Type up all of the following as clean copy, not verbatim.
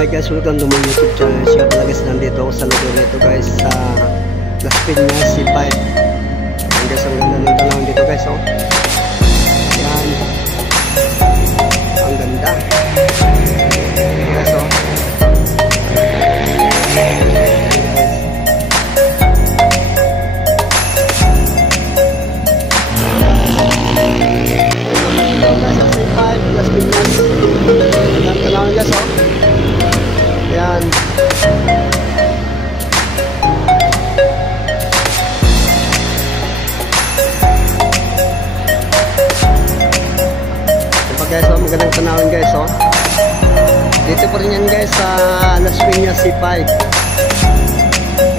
Hi guys, welcome to my YouTube channel. Siya pala guys, nandito ako sa lugar nito guys sa Las Piñas, C5. Ayan guys, ang ganda ng tanawin dito guys, oh. Yan. Ang ganda. Ayan guys, oh. Nasa C5, Las Piñas. Ang tanawin guys, oh. Yan. Diba guys, oh, magandang tanawin guys, oh. Dito pa rin yan guys sa Las Piñas C5.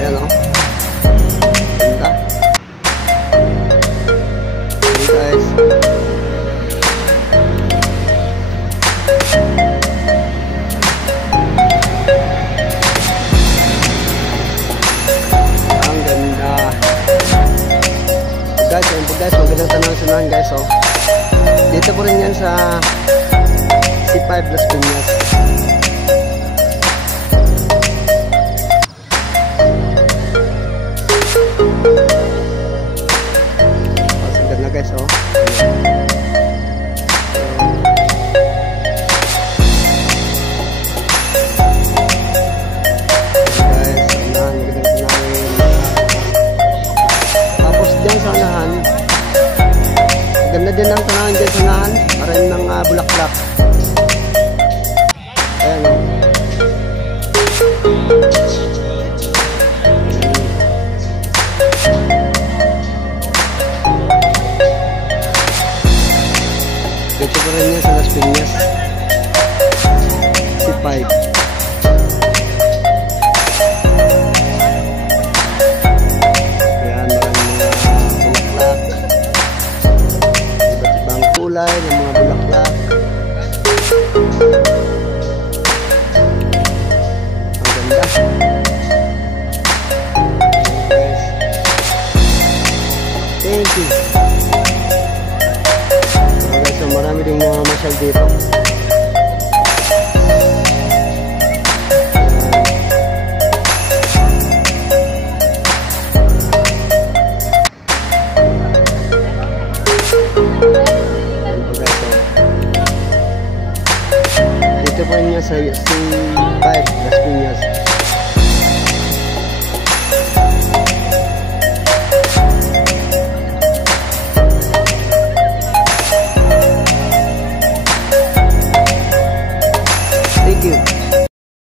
Yan, oh. Ganda. Yan guys. Guys, magandang tanong sanahan guys, oh. Dito po rin yan sa C5 Las Piñas. Ang ganda guys, oh. Guys, sanahan, magandang tanawin. Tapos dyan sa sanahan, ganda din ang tanawin dyan sa sanahan, maraming ng bulaklak. Ayan, o. Dito pa rin yan sa Las Piñas C5. Kulay ng mga bulaklak. Ang ganda. Guys. Thank you. Okay, so marami ding mga masyal dito. Dito po niya sa C5 Las Piñas. Thank you.